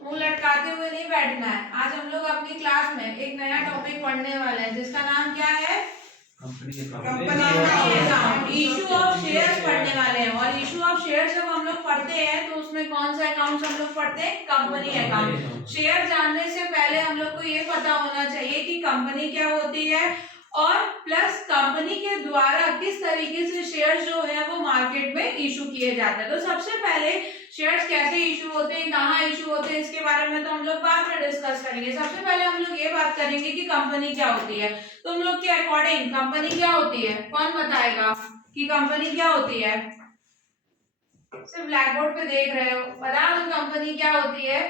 मुंह लटकाते हुए नहीं बैठना है। आज हम लोग अपनी क्लास में एक नया टॉपिक पढ़ने वाले हैं जिसका नाम क्या है? कंपनी इशू ऑफ शेयर्स पढ़ने वाले हैं। और इशू ऑफ शेयर्स जब हम लोग पढ़ते हैं तो उसमें कौन सा अकाउंट हम लोग पढ़ते हैं? Company account. शेयर जानने से पहले हम लोग को ये पता होना चाहिए कि कंपनी क्या होती है और प्लस कंपनी के द्वारा किस तरीके से शेयर जो है वो मार्केट में इशू किए जाते हैं। तो सबसे पहले शेयर्स कैसे इशू होते हैं, कहाँ इशू होते हैं, इसके बारे में तो हम लोग बाद में डिस्कस करेंगे। सबसे पहले हम लोग ये बात करेंगे कि कंपनी क्या होती है। तुम लोग के अकॉर्डिंग कंपनी क्या होती है? कौन बताएगा कि कंपनी क्या होती है? सिर्फ ब्लैक बोर्ड पे देख रहे हो, बता दो कंपनी क्या होती है।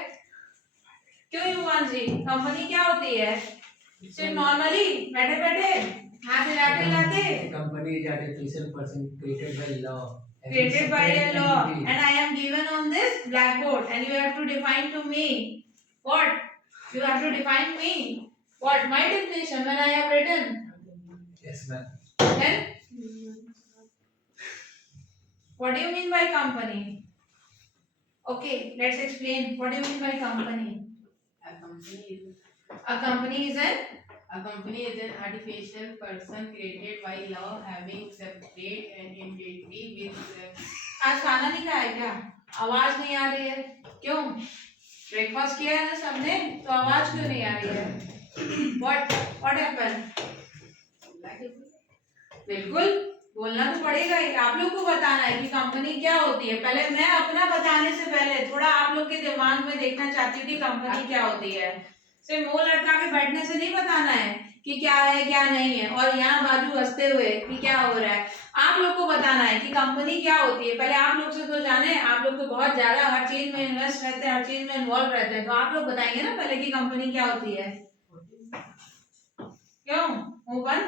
क्यों युवान जी, कंपनी क्या होती है? सिर्फ नॉर्मली बैठे बैठे हाथ हिलाते हिलाते। Company is artificial person created by law. Created by a law, and I am given on this blackboard, and you have to define to me what you have to define me what my definition when I have written. Yes, ma'am. Then what do you mean by company? Okay, let's explain. What do you mean by company? A company is an artificial person created by law having separate and entity with आज खाना नहीं खाया क्या? आवाज नहीं आ रही है क्यों? ब्रेकफास्ट किया है ना सबने, तो आवाज क्यों नहीं आ रही है? What happened? बिल्कुल बोलना तो पड़ेगा ही। आप लोग को बताना है कि कंपनी क्या होती है। पहले मैं अपना बताने से पहले थोड़ा आप लोग के दिमाग में देखना चाहती हूँ कि कंपनी क्या होती है। सिर्फ मुंह लटका के बैठने से नहीं बताना है कि क्या है क्या नहीं है, और यहाँ बाजू हंसते हुए कि क्या हो रहा है। आप लोग को बताना है कि कंपनी क्या होती है। पहले आप लोग से तो जाने, आप लोग तो बहुत ज्यादा हर चीज में इन्वेस्ट रहते हैं, हर चीज में इन्वॉल्व रहते हैं, तो आप लोग बताएंगे ना पहले कि कंपनी क्या होती है। क्यों मुंह बंद?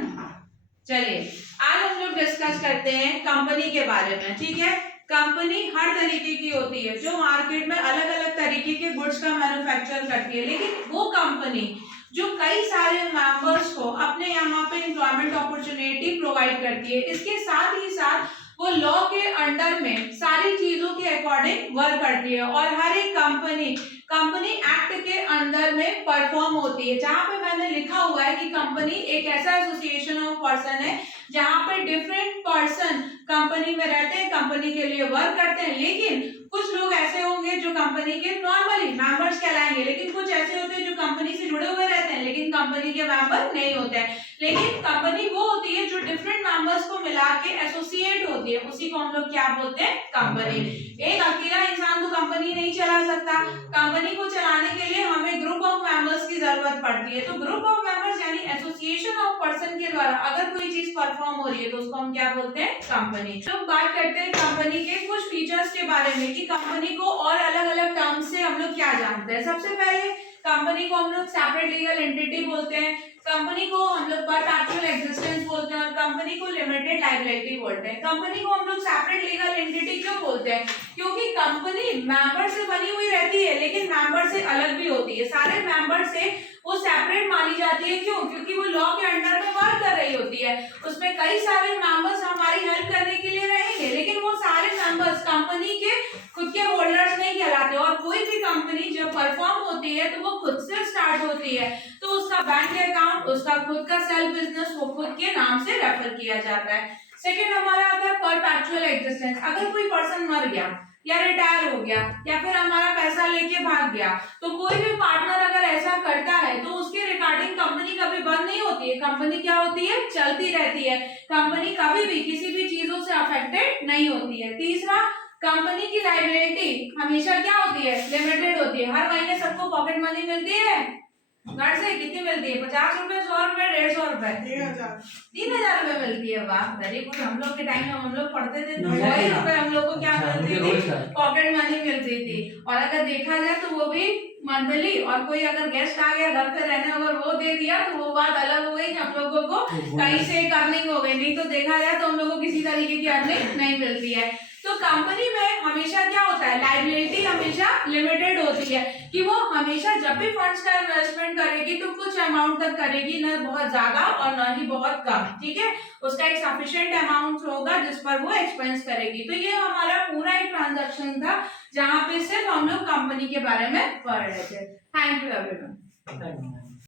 चलिए आज हम लोग डिस्कस करते हैं कंपनी के बारे में, ठीक है। कंपनी हर तरीके की होती है जो मार्केट में अलग अलग तरीके के गुड्स का मैन्युफैक्चर करती है, लेकिन वो कंपनी जो कई सारे मेंबर्स को अपने यहाँ पे एम्प्लॉयमेंट अपॉर्चुनिटी प्रोवाइड करती है, इसके साथ ही साथ वो लॉ के अंडर में सारी चीजों के अकॉर्डिंग वर्क करती है, और हर एक कंपनी एक्ट के अंदर में परफॉर्म होती है। जहां पे मैंने लिखा हुआ है कि कंपनी एक ऐसा एसोसिएशन ऑफ पर्सन है जहां पे डिफरेंट पर्सन कंपनी में रहते हैं, कंपनी के लिए वर्क करते हैं। लेकिन कुछ लोग ऐसे होंगे जो कंपनी के नॉर्मली मेंबर्स कहलाएंगे, लेकिन कुछ ऐसे होते हैं जो कंपनी से जुड़े हुए रहते हैं लेकिन कंपनी के मेंबर नहीं होते हैं। लेकिन कंपनी वो होती है जो डिफरेंट मेंबर्स को मिला के एसोसिएट होती है, उसी को हम लोग क्या बोलते हैं? कंपनी। एक अकेला इंसान तो कंपनी नहीं चला सकता। कंपनी को चलाने के लिए हमें ग्रुप ऑफ मेंबर्स की जरूरत पड़ती है। तो ग्रुप ऑफ मेंबर्स यानी एसोसिएशन ऑफ पर्सन के द्वारा अगर कोई चीज परफॉर्म हो रही है तो उसको हम क्या बोलते हैं? कंपनी। तो बात करते हैं कंपनी के कुछ फीचर्स के बारे में कि कंपनी को और अलग अलग टर्म से हम लोग क्या जानते हैं। सबसे पहले कंपनी को हम लोग सेपरेट लीगल एंटिटी बोलते हैं, कंपनी को हम लोग परपेचुअल एग्जिस्टेंस बोलते हैं, और कंपनी को लिमिटेड लायबिलिटी बोलते हैं। कंपनी को हम लोग सेपरेट लीगल एंटिटी क्यों बोलते हैं? क्योंकि कंपनी मेंबर से बनी हुई रहती है लेकिन मेंबर से अलग भी होती है। सारे मेंबर से वो सेपरेट मानी जाती है। क्यों? क्योंकि वो लॉ के अंडर में वर्क कर रही होती है। उसमें कई सारे मेंबर्स हमारी हेल्प करने के लिए रहेंगे, लेकिन वो सारे मेंबर्स कंपनी के खुद के होल्डर्स नहीं कहलाते। और कोई भी कंपनी जब परफॉर्म होती है तो वो खुद से स्टार्ट होती है, तो उसका बैंक अकाउंट, उसका खुद का सेल्फ बिजनेस वो खुद के नाम से रेफर किया जाता है। सेकंड हमारा आता है परपेचुअल एग्जिस्टेंस। अगर कोई पर्सन मर गया या रिटायर हो गया या फिर हमारा पैसा लेके भाग गया, तो कोई भी पार्टनर अगर ऐसा करता है तो उसके रिगार्डिंग कंपनी कभी बंद नहीं होती है। कंपनी क्या होती है? चलती रहती है। कंपनी कभी भी किसी भी चीजों से अफेक्टेड नहीं होती है। तीसरा, कंपनी की लायबिलिटी हमेशा क्या होती है? लिमिटेड होती है। हर महीने सबको पॉकेट मनी मिलती है। घर से कितनी मिलती है? 50 रुपए, 100 रुपए, 150 रुपए, 3000 रुपए मिलती है। वाह, वेरी गुड। हम लोग के टाइम में हम लोग पढ़ते थे तो 100 रुपए हम लोग को क्या मिलती थी? पॉकेट मनी मिलती थी। और अगर देखा जाए तो वो भी मंथली, और कोई अगर गेस्ट आ गया घर पे रहने अगर वो दे दिया तो वो बात अलग हो गई, हम लोगों को कहीं से अर्निंग हो गई। नहीं तो देखा जाए तो हम लोग को किसी तरीके की अर्निंग नहीं मिलती है। तो तो कंपनी में हमेशा क्या होता है, लायबिलिटी हमेशा लिमिटेड होती है कि वो हमेशा जब भी फंड्स का इन्वेस्टमेंट करेगी तो कुछ अमाउंट तक करेगी, ना बहुत ज्यादा और ना ही बहुत कम, ठीक है। उसका एक सफिशिएंट अमाउंट होगा जिस पर वो एक्सपेंस करेगी। तो ये हमारा पूरा एक ट्रांजैक्शन था जहां पे सिर्फ हम लोग कंपनी के बारे में पढ़ रहे थे। Thank you everyone. Thank you.